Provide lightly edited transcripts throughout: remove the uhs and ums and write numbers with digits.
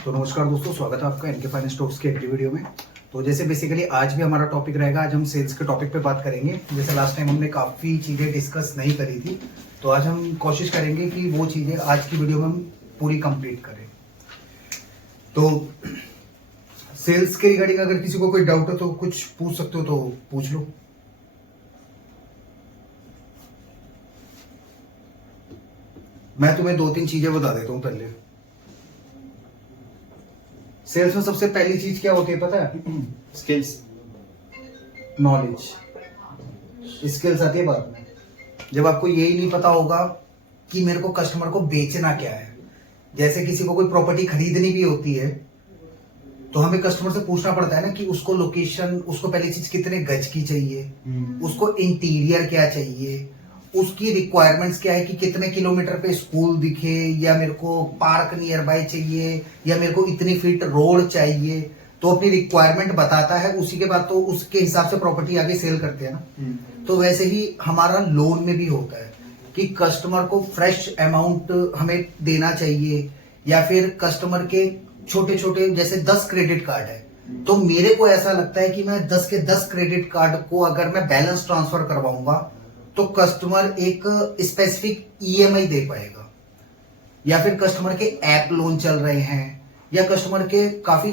तो नमस्कार दोस्तों, स्वागत है आपका एनके फाइनेंस टॉक्स के अगली वीडियो में। तो जैसे बेसिकली आज भी हमारा टॉपिक रहेगा, आज हम सेल्स के टॉपिक पे बात करेंगे। जैसे लास्ट टाइम हमने काफ़ी चीज़ें डिस्कस नहीं करी थी, तो आज हम कोशिश करेंगे कि वो चीज़ें आज की वीडियो में हम पूरी कंप्लीट करें। तो सेल्स के रिगार्डिंग अगर किसी को कोई डाउट हो तो कुछ पूछ सकते हो, तो पूछ लो। मैं तुम्हें 2-3 चीज़ें बता देता हूँ पहले। सेल्स में सबसे पहली चीज क्या होती है पता है? Skills, knowledge. स्किल्स आती है बाद में। जब आपको यही नहीं पता होगा कि मेरे को कस्टमर को बेचना क्या है। जैसे किसी को कोई प्रॉपर्टी खरीदनी भी होती है तो हमें कस्टमर से पूछना पड़ता है ना कि उसको लोकेशन, उसको पहली चीज कितने गज की चाहिए, उसको इंटीरियर क्या चाहिए, उसकी रिक्वायरमेंट्स क्या है कि कितने किलोमीटर पे स्कूल दिखे, या मेरे को पार्क नियर बाय चाहिए, या मेरे को इतनी फीट रोड चाहिए। तो अपनी रिक्वायरमेंट बताता है, उसी के बाद तो उसके हिसाब से प्रॉपर्टी आगे सेल करते हैं ना। तो वैसे ही हमारा लोन में भी होता है कि कस्टमर को फ्रेश अमाउंट हमें देना चाहिए, या फिर कस्टमर के छोटे छोटे जैसे 10 क्रेडिट कार्ड है, तो मेरे को ऐसा लगता है कि मैं 10 के 10 क्रेडिट कार्ड को अगर मैं बैलेंस ट्रांसफर करवाऊंगा तो कस्टमर एक स्पेसिफिक ईएमआई दे पाएगा। या फिर कस्टमर के ऐप लोन चल रहे हैं, या कस्टमर के काफी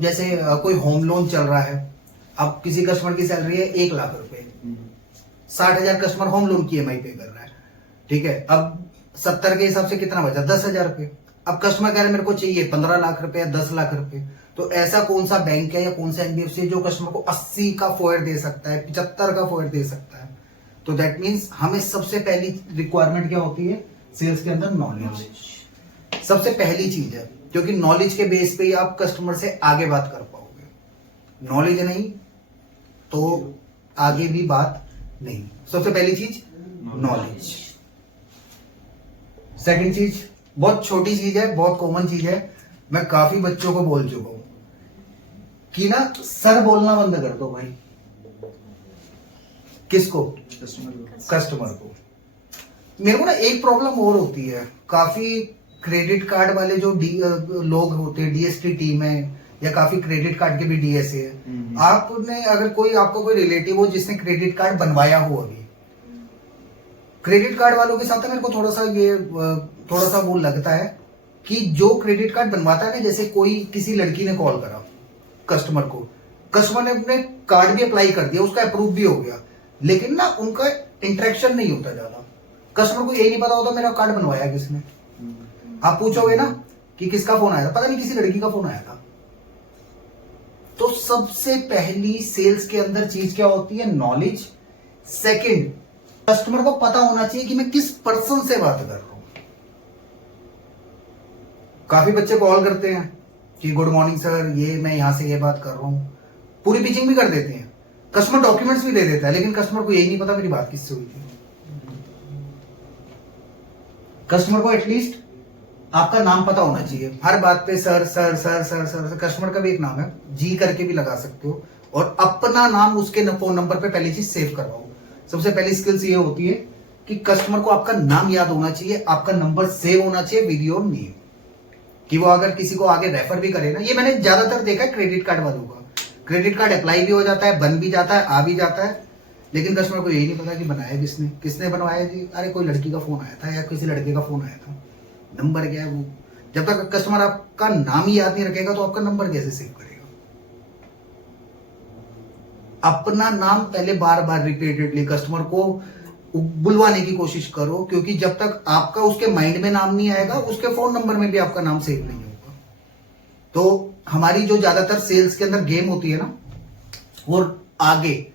जैसे कोई होम लोन चल रहा है। अब किसी कस्टमर की सैलरी है 1 लाख रुपए, 60,000 कस्टमर होम लोन की ईएमआई पे कर रहा है, ठीक है। अब 70 के हिसाब से कितना बचा? 10,000 रुपए। अब कस्टमर कह रहे हैं मेरे को चाहिए 15 लाख रुपए या 10 लाख रुपए। तो ऐसा कौन सा बैंक है या कौन सा एनबीएफसी जो कस्टमर को 80 का फोयर दे सकता है, 75 का फोयर दे सकता है? तो दैट मीन्स हमें सबसे पहली रिक्वायरमेंट क्या होती है सेल्स के अंदर? नॉलेज। सबसे पहली चीज है, क्योंकि नॉलेज के बेस पे ही आप कस्टमर से आगे बात कर पाओगे। नॉलेज नहीं तो आगे भी बात नहीं। सबसे पहली चीज नॉलेज। सेकंड चीज बहुत छोटी चीज है, बहुत कॉमन चीज है, मैं काफी बच्चों को बोल चुका हूं कि ना सर बोलना बंद कर दो भाई। किसको? कस्टमर को। मेरे को ना एक प्रॉब्लम और होती है, काफी क्रेडिट कार्ड वाले जो लोग होते हैं, डीएसटी टीम है, या काफी क्रेडिट कार्ड के भी डीएस है। आपने अगर कोई आपको कोई रिलेटिव हो जिसने क्रेडिट कार्ड बनवाया हो, अभी क्रेडिट कार्ड वालों के साथ मेरे को थोड़ा सा वो लगता है कि जो क्रेडिट कार्ड बनवाता है ना, जैसे कोई किसी लड़की ने कॉल करा कस्टमर को, कस्टमर ने अपने कार्ड भी अप्लाई कर दिया, उसका अप्रूव भी हो गया, लेकिन ना उनका इंटरेक्शन नहीं होता ज्यादा। कस्टमर को यही नहीं पता होता मेरा कार्ड बनवाया किसने। आप पूछोगे ना कि किसका फोन आया था, पता नहीं किसी लड़की का फोन आया था। तो सबसे पहली सेल्स के अंदर चीज क्या होती है? नॉलेज। सेकंड, कस्टमर को पता होना चाहिए कि मैं किस पर्सन से बात कर रहा हूं। काफी बच्चे कॉल करते हैं कि गुड मॉर्निंग सर, ये मैं यहां से ये बात कर रहा हूं, पूरी पिचिंग भी कर देते हैं, कस्टमर डॉक्यूमेंट्स भी दे देता है, लेकिन कस्टमर को यही नहीं पता मेरी बात किससे हुई थी। कस्टमर को एटलीस्ट आपका नाम पता होना चाहिए। हर बात पे sir sir sir sir sir, sir. Customer का भी एक नाम है, जी करके भी लगा सकते हो, और अपना नाम उसके फोन नंबर पे पहली चीज सेव करवाओ। सबसे पहली स्किल्स ये होती है कि कस्टमर को आपका नाम याद होना चाहिए, आपका नंबर सेव होना चाहिए, वीडियो नेम, कि वो अगर किसी को आगे रेफर भी करे ना। ये मैंने ज्यादातर देखा है क्रेडिट कार्ड वालों का। क्रेडिट कार्ड अप्लाई भी हो जाता है, बन भी जाता है, आ भी जाता है, लेकिन कस्टमर को यही नहीं पता कि बनाया किसने बनवाया जी। अरे कोई लड़की का फोन आया था या किसी लड़के का फोन आया था, नंबर क्या है वो। जब तक कस्टमर आपका नाम ही याद नहीं रखेगा तो आपका नंबर कैसे सेव करेगा? अपना नाम पहले बार बार रिपीटेडली कस्टमर को बुलवाने की कोशिश करो, क्योंकि जब तक आपका उसके माइंड में नाम नहीं आएगा, उसके फोन नंबर में भी आपका नाम सेव नहीं होगा। तो हमारी जो ज्यादातर सेल्स के अंदर गेम होती है ना, वो आगे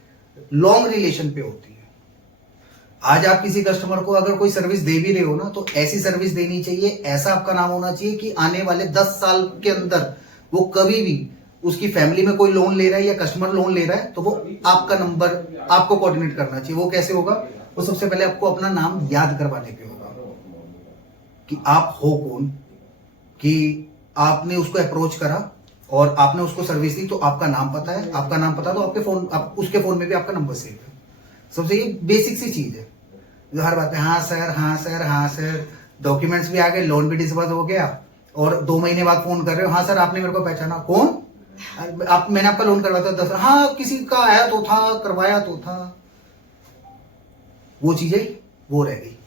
लॉन्ग रिलेशन पे होती है। आज आप किसी कस्टमर को अगर कोई सर्विस दे भी रहे हो ना, तो ऐसी सर्विस देनी चाहिए, ऐसा आपका नाम होना चाहिए कि आने वाले 10 साल के अंदर वो कभी भी उसकी फैमिली में कोई लोन ले रहा है या कस्टमर लोन ले रहा है तो वो आपका नंबर आपको कोऑर्डिनेट करना चाहिए। वो कैसे होगा? वो सबसे पहले आपको अपना नाम याद करवाने पे होगा कि आप हो कौन, कि आपने उसको अप्रोच करा और आपने उसको सर्विस दी, तो आपका नाम पता है, आपका नाम पता तो आपके फोन, उसके फोन में भी आपका नंबर सेव है। सबसे ये बेसिक सी चीज है जो हर बात पे हाँ सर हाँ सर हाँ सर, डॉक्यूमेंट्स भी आ गए, लोन भी डिस्बर्स हो गया, और 2 महीने बाद फोन कर रहे हो, हाँ सर आपने मेरे को पहचाना, कौन आप, मैंने आपका लोन करवाया था 10, हाँ किसी का आया तो था, करवाया तो था। वो चीजें वो रह गई।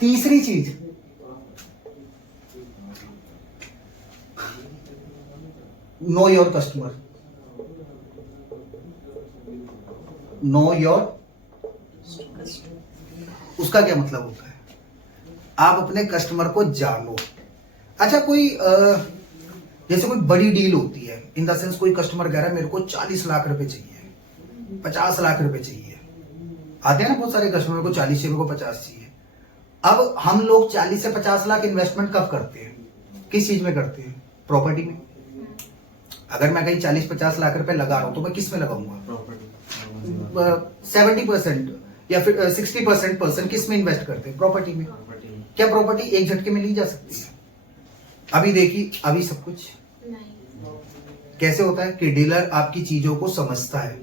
तीसरी चीज, know your customer. Know your, उसका क्या मतलब होता है? आप अपने कस्टमर को जानो। अच्छा कोई जैसे कोई बड़ी डील होती है, इन द सेंस कोई कस्टमर कह रहा है मेरे को 40 लाख रुपए चाहिए, 50 लाख रुपए चाहिए, आते हैं ना बहुत सारे कस्टमर को 40 चाहिए, मेरे को 50 चाहिए। अब हम लोग 40 से 50 लाख इन्वेस्टमेंट कब करते हैं, किस चीज में करते हैं? प्रॉपर्टी में। अगर मैं कहीं 40-50 लाख रुपए लगा रहा हूं तो मैं किस में लगाऊंगा? 70% या फिर 60% पर्सन किस में इन्वेस्ट करते हैं? प्रॉपर्टी में। क्या प्रॉपर्टी एक झटके में ली जा सकती है? अभी देखिए, अभी सब कुछ नहीं। कैसे होता है कि डीलर आपकी चीजों को समझता है,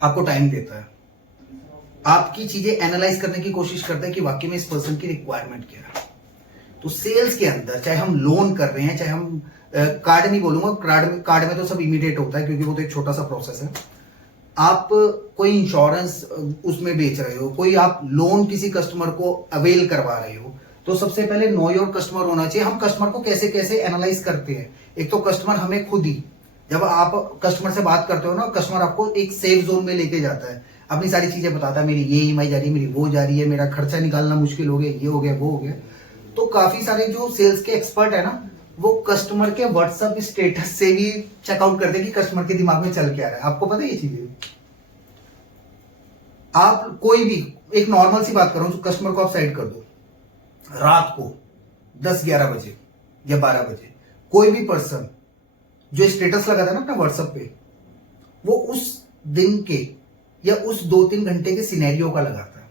आपको टाइम देता है, आपकी चीजें एनालाइज करने की कोशिश करता है कि वाकई में इस पर्सन की रिक्वायरमेंट क्या है। तो सेल्स के अंदर चाहे हम लोन कर रहे हैं, चाहे हम कार्ड नहीं बोलूंगा, कार्ड में तो सब इमीडिएट होता है क्योंकि वो तो एक छोटा सा प्रोसेस है। आप कोई इंश्योरेंस उसमें बेच रहे हो, कोई आप लोन किसी कस्टमर को अवेल करवा रहे हो, तो सबसे पहले नो योर कस्टमर होना चाहिए। हम कस्टमर को कैसे कैसे एनालाइज करते हैं? एक तो कस्टमर हमें खुद ही, जब आप कस्टमर से बात करते हो ना, कस्टमर आपको एक सेफ जोन में लेके जाता है, अपनी सारी चीजें बताता है, मेरी ये ईएमआई जा रही है, मेरी वो जा रही है, मेरा खर्चा निकालना मुश्किल हो गया, ये हो गया, वो हो गया। तो काफी सारे जो सेल्स के एक्सपर्ट है ना, वो कस्टमर के व्हाट्सएप स्टेटस से भी चेकआउट करते हैं कि कस्टमर के दिमाग में चल क्या रहा है। आपको पता है ये चीजें? आप कोई भी एक नॉर्मल सी बात करो, कस्टमर को आप साइड कर दो, रात को 10-11 बजे या 12 बजे कोई भी पर्सन जो स्टेटस लगाता है ना अपने व्हाट्सएप पे, वो उस दिन के या उस 2-3 घंटे के सिनेरियो का लगाता है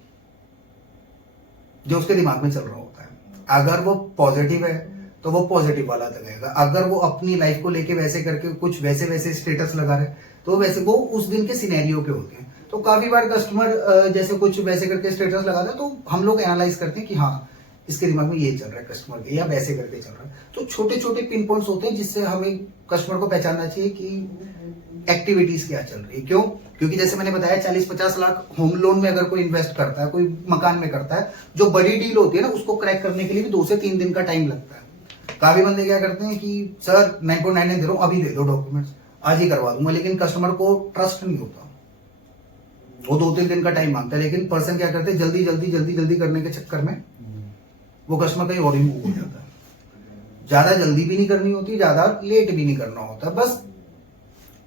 जो उसके दिमाग में चल रहा होता है। अगर वो पॉजिटिव है तो वो पॉजिटिव वाला लगाएगा, अगर वो अपनी लाइफ को लेके वैसे करके कुछ वैसे वैसे स्टेटस लगा रहे तो वैसे वो उस दिन के सिनेरियो के होते हैं। तो काफी बार कस्टमर जैसे कुछ वैसे करके स्टेटस लगाता है तो हम लोग एनालाइज करते हैं कि हाँ इसके दिमाग में ये चल रहा है कस्टमर के, या वैसे करके चल रहा है। तो छोटे छोटे पिन पॉइंट्स होते हैं जिससे हमें कस्टमर को पहचानना चाहिए कि एक्टिविटीज क्या चल रही है। क्यों? क्योंकि जैसे मैंने बताया 40-50 लाख होम लोन में अगर कोई इन्वेस्ट करता है, कोई मकान में करता है, जो बड़ी डील होती है ना, उसको क्रैक करने के लिए भी 2 से 3 दिन का टाइम लगता है। काफी बंदे क्या करते हैं कि सर 9.99 दे रहा हूं, अभी दे दो डॉक्यूमेंट्स, आज ही करवा दूंगा, लेकिन कस्टमर को ट्रस्ट नहीं होता, वो 2-3 दिन का टाइम मांगता है। लेकिन पर्सन क्या करते हैं, जल्दी जल्दी जल्दी जल्दी करने के चक्कर में वो कस्टमर कहीं और ही मूव हो जाता है। ज्यादा जल्दी भी नहीं करनी होती, ज्यादा लेट भी नहीं करना होता, बस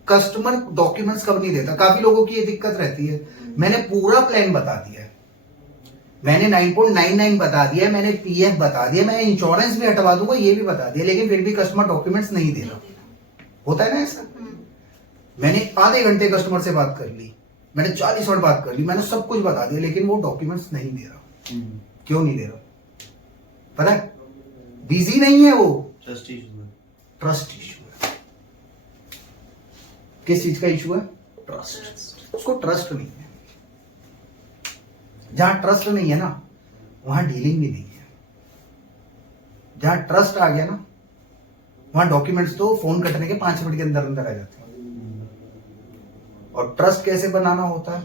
कस्टमर डॉक्यूमेंट्स कब नहीं देता। काफी लोगों की ये दिक्कत रहती है, मैंने पूरा प्लान बता दिया है, मैंने 9.99 बता दिया, मैंने पीएफ बता दिया, मैं इंश्योरेंस भी हटवा दूंगा ये भी बता दिया, लेकिन फिर भी कस्टमर डॉक्यूमेंट्स नहीं दे रहा। होता है ना ऐसा? मैंने आधे घंटे कस्टमर से बात कर ली, मैंने 40 मिनट बात कर ली, मैंने सब कुछ बता दिया, लेकिन वो डॉक्यूमेंट्स नहीं दे रहा। क्यों नहीं दे रहा? पता है? बिजी नहीं है वो, ट्रस्ट इशू है। किस चीज का इशू है? ट्रस्ट। उसको ट्रस्ट नहीं है। जहां ट्रस्ट नहीं है ना, वहां डीलिंग भी नहीं है। जहां ट्रस्ट आ गया ना, वहां डॉक्यूमेंट्स तो फोन कटने के 5 मिनट के अंदर अंदर आ जाते हैं। और ट्रस्ट कैसे बनाना होता है?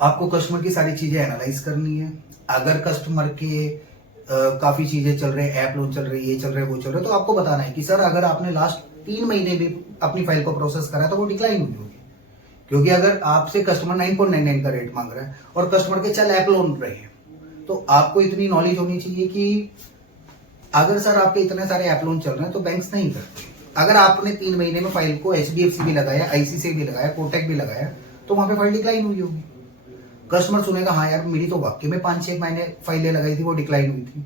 आपको कस्टमर की सारी चीजें एनालाइज करनी है। अगर कस्टमर के काफी चीजें चल रहे हैं, ऐप लोन चल रही है, ये चल रहा है, वो चल रहा है, तो आपको बताना है कि सर अगर आपने लास्ट 3 महीने भी अपनी फाइल को प्रोसेस करा तो वो डिक्लाइन हुई होगी। क्योंकि अगर आपसे कस्टमर 9.99 का रेट मांग रहा है और कस्टमर के चल ऐप लोन रहे हैं, तो आपको इतनी नॉलेज होनी चाहिए कि अगर सर आपके इतने सारे ऐप लोन चल रहे हैं तो बैंक्स नहीं करते। अगर आपने 3 महीने में फाइल को HDFC भी लगाया, ICICI भी लगाया, कोटक भी लगाया, तो वहां पे फाइल डिक्लाइन हुई होगी। कस्टमर सुनेगा हाँ यार मेरी तो वाकई में 5-6 महीने फाइलें लगाई थी, वो डिक्लाइन हुई थी।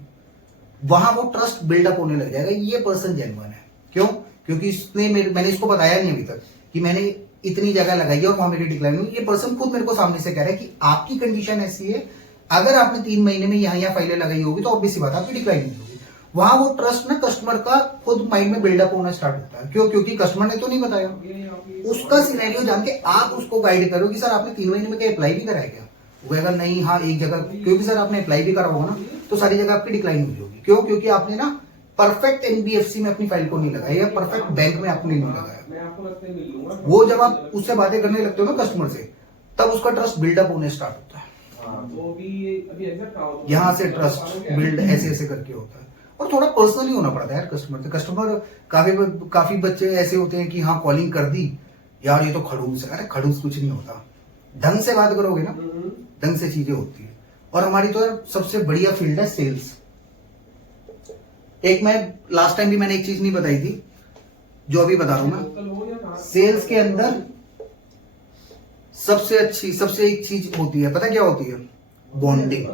वहां वो ट्रस्ट बिल्डअप होने लग जाएगा, ये पर्सन जेन्युइन है। क्यों? क्योंकि इसने मैंने इसको बताया नहीं अभी तक कि मैंने इतनी जगह लगाई है और वहां मेरी डिक्लाइन हुई। ये पर्सन खुद मेरे को सामने से कह रहा है कि आपकी कंडीशन ऐसी है, अगर आपने 3 महीने में यहाँ फाइलें लगाई होगी तो ऑब्वियस सी बात आपकी डिक्लाइन हुई होगी। वहां वो ट्रस्ट ना कस्टमर का खुद माइंड में बिल्डअप होना स्टार्ट होता है। क्यों? क्योंकि कस्टमर ने तो नहीं बताया, उसका सिनेरियो जान के आप उसको गाइड करो कि सर आपने 3 महीने में क्या अप्लाई भी कराया क्या, वो कहेगा नहीं हाँ एक जगह, क्योंकि सर आपने अप्लाई भी करा होगा ना, तो सारी जगह आपकी डिक्लाइन हुई होगी। क्यों? क्योंकि आपने ना परफेक्ट एनबीएफसी में अपनी फाइल को नहीं लगाया या परफेक्ट बैंक में आपने नहीं लगाया। वो जब आप उससे बातें करने लगते हो ना कस्टमर से, तब उसका ट्रस्ट बिल्डअप होने स्टार्ट होता है। यहाँ से ट्रस्ट बिल्ड ऐसे ऐसे करके होता है। और थोड़ा पर्सनली होना पड़ता है यार कस्टमर से। कस्टमर काफी बच्चे ऐसे होते हैं कि हाँ कॉलिंग कर दी यार ये तो खड़ूस है। अरे खड़ूस कुछ नहीं होता, ढंग से बात करोगे ना ढंग से चीजें होती है। और हमारी तो यार सबसे बढ़िया फील्ड है सेल्स। एक मैं लास्ट टाइम भी मैंने एक चीज नहीं बताई थी जो अभी बता रहा हूं मैं। सेल्स के अंदर सबसे एक चीज होती है, पता क्या होती है? बॉन्डिंग।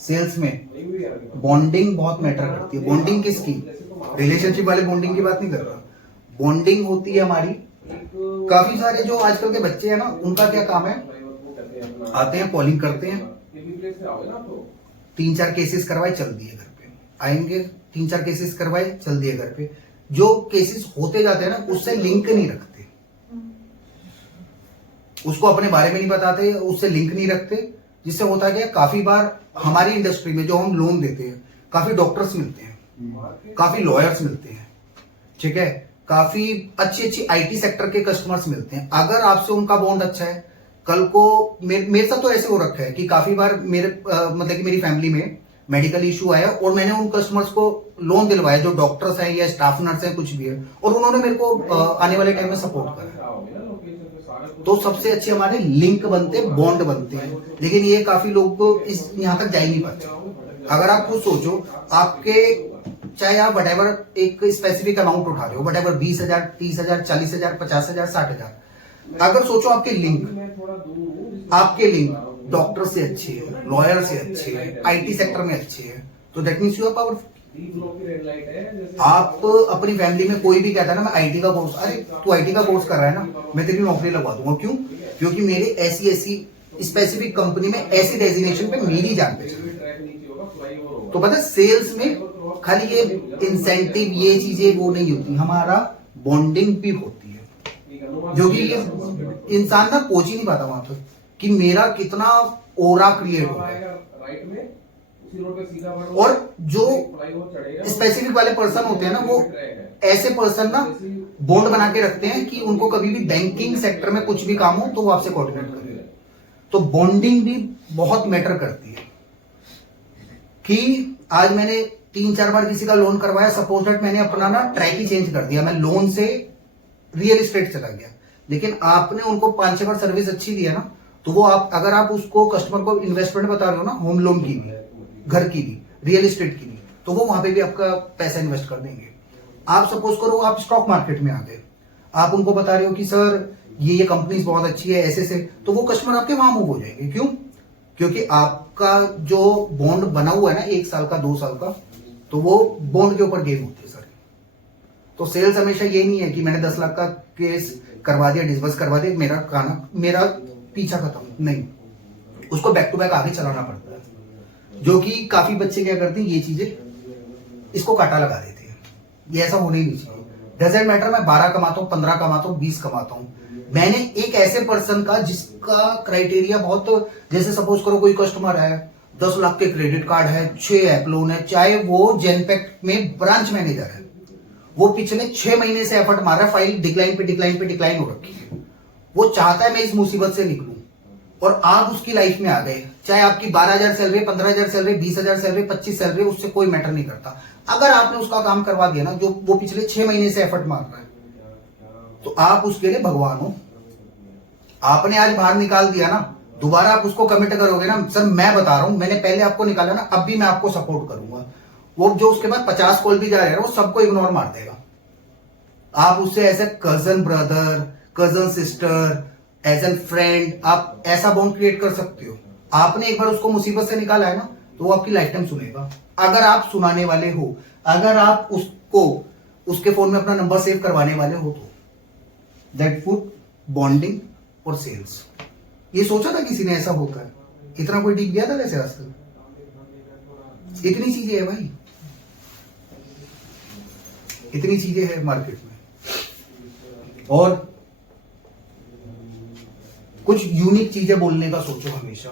सेल्स में बॉन्डिंग बहुत मैटर करती है। बॉन्डिंग किसकी? रिलेशनशिप वाले बॉन्डिंग की बात नहीं कर रहा। बॉन्डिंग होती है हमारी। काफी सारे जो आजकल के बच्चे हैं ना, उनका क्या काम है, आते हैं कॉलिंग करते हैं, 3-4 केसेस करवाए चल दिए घर पे, आएंगे 3-4 केसेस करवाए चल दिए घर पे। जो केसेस होते जाते हैं ना उससे लिंक नहीं रखते, उसको अपने बारे में नहीं बताते, उससे लिंक नहीं रखते। जिससे होता क्या, काफी बार हमारी इंडस्ट्री में जो हम लोन देते हैं, काफी डॉक्टर्स मिलते हैं, काफी लॉयर्स मिलते हैं, ठीक है, काफी अच्छी आईटी सेक्टर के कस्टमर्स मिलते हैं। अगर आपसे उनका बॉन्ड अच्छा है, कल को मेरे साथ तो ऐसे हो रखा है कि काफी बार मतलब कि मेरी फैमिली में मेडिकल इशू आया और मैंने उन कस्टमर्स को लोन दिलवाया जो डॉक्टर्स हैं या स्टाफ नर्स हैं कुछ भी है, और उन्होंने मेरे को आने वाले टाइम में सपोर्ट करा। तो सबसे अच्छे हमारे लिंक बनते, बॉन्ड बनते हैं। लेकिन ये काफी लोग इस यहां तक जा ही नहीं पाते। अगर आप खुद सोचो, आपके चाहे आप वटेवर एक स्पेसिफिक अमाउंट उठा रहे हो, वटेवर 20,000, 30,000, 40,000, 50,000, 60,000, अगर सोचो आपके लिंक डॉक्टर से अच्छे है, लॉयर से अच्छे है, आईटी सेक्टर में अच्छे है, तो that means you are powerful. आप अपनी फैमिली में कोई भी कहता है ना मैं आईटी का कोर्स, अरे तू आईटी का कोर्स कर रहा है ना, मैं तेरी नौकरी लगवा दूंगा। क्यों? क्योंकि मेरे ऐसी स्पेसिफिक कंपनी में ऐसी डेजिग्नेशन पे मेरी जान पहचान। तो पता है सेल्स में खाली ये इंसेंटिव ये चीजें वो नहीं होती, हमारा बॉन्डिंग भी होती है, जो कि इंसान ना पहुंच ही नहीं पाता वहां तक कि मेरा कितना ओरा क्रिएट हो रहा है। और जो स्पेसिफिक वाले पर्सन होते हैं ना, वो ऐसे पर्सन ना बॉन्ड बना के रखते हैं कि उनको कभी भी बैंकिंग सेक्टर में कुछ भी काम हो तो वो आपसे कोऑर्डिनेट करें। तो बॉन्डिंग भी बहुत मैटर करती है। कि आज मैंने 3-4 बार किसी का लोन करवाया, सपोज दैट मैंने अपना ना ट्रैक ही चेंज कर दिया, मैं लोन से रियल एस्टेट चला गया, लेकिन आपने उनको 5-6 बार सर्विस अच्छी दी है ना, तो वो आप अगर आप उसको कस्टमर को इन्वेस्टमेंट बता रहे हो ना, होम लोन की भी, घर की भी, रियल एस्टेट की भी, तो वो वहां पे भी आपका पैसा इन्वेस्ट कर देंगे। आप सपोज करो आप स्टॉक मार्केट में आ गए, आप उनको बता रहे हो कि सर ये कंपनी बहुत अच्छी है ऐसे से, तो वो कस्टमर आपके वहां मूव हो जाएंगे। क्यों? क्योंकि आपका जो बॉन्ड बना हुआ है ना 1 साल का 2 साल का, तो वो बॉन्ड के ऊपर गेम होती है सर। तो सेल्स हमेशा ये नहीं है कि मैंने 10 लाख का केस करवा दिया, डिस्बर्स करवा दिया, मेरा पीछा खत्म, नहीं, उसको बैक टू बैक आगे चलाना पड़ता है। जो कि काफी बच्चे क्या करते हैं, ये चीजें इसको काटा लगा देते हैं। ये ऐसा होना ही नहीं चाहिए। डजेंट मैटर मैं 12 कमाता हूं, 15 कमाता हूं, 20 कमाता हूं, मैंने एक ऐसे पर्सन का जिसका क्राइटेरिया बहुत, जैसे सपोज करो कोई कस्टमर है, 10 लाख के क्रेडिट कार्ड है, 6 ऐप लोन है, चाहे वो जेनपैक्ट में ब्रांच मैनेजर है, वो पिछले 6 महीने से एफर्ट मार रहा है, फाइल डिक्लाइन पे डिक्लाइन पे डिक्लाइन हो रखी है, वो चाहता है मैं इस मुसीबत से निकलूं, और आप उसकी लाइफ में आ गए, चाहे आपकी 12,000 सैलरी, 15,000 सैलरी, 20,000 सैलरी, 25 सैलरी, उससे कोई मैटर नहीं करता। अगर आपने उसका काम करवा दिया ना, जो वो पिछले 6 महीने से एफर्ट मार रहा है, तो आप उसके लिए भगवान हो। आपने आज बाहर निकाल दिया ना, दोबारा आप उसको कमिट करोगे ना, सर मैं बता रहा हूं, मैंने पहले आपको निकाला ना, अब भी मैं आपको सपोर्ट करूंगा। वो जो उसके बाद 50 कॉल भी जा रहे हैं, वो सबको इग्नोर मार देगा। आप उससे as a cousin brother, cousin sister, as an friend, आप ऐसा बॉन्ड क्रिएट कर सकते हो। आपने एक बार उसको मुसीबत से निकाला है ना, तो वो आपकी लाइफ टाइम सुनेगा। अगर आप सुनाने वाले हो, अगर आप उसको उसके फोन में अपना नंबर सेव करवाने वाले हो, तो दैट वुड बॉन्डिंग और सेल्स। ये सोचा था किसी ने ऐसा होता है? इतना कोई डीप गया था वैसे आज तक? इतनी चीजें है भाई, इतनी चीजें है मार्केट में। और कुछ यूनिक चीजें बोलने का सोचो हमेशा।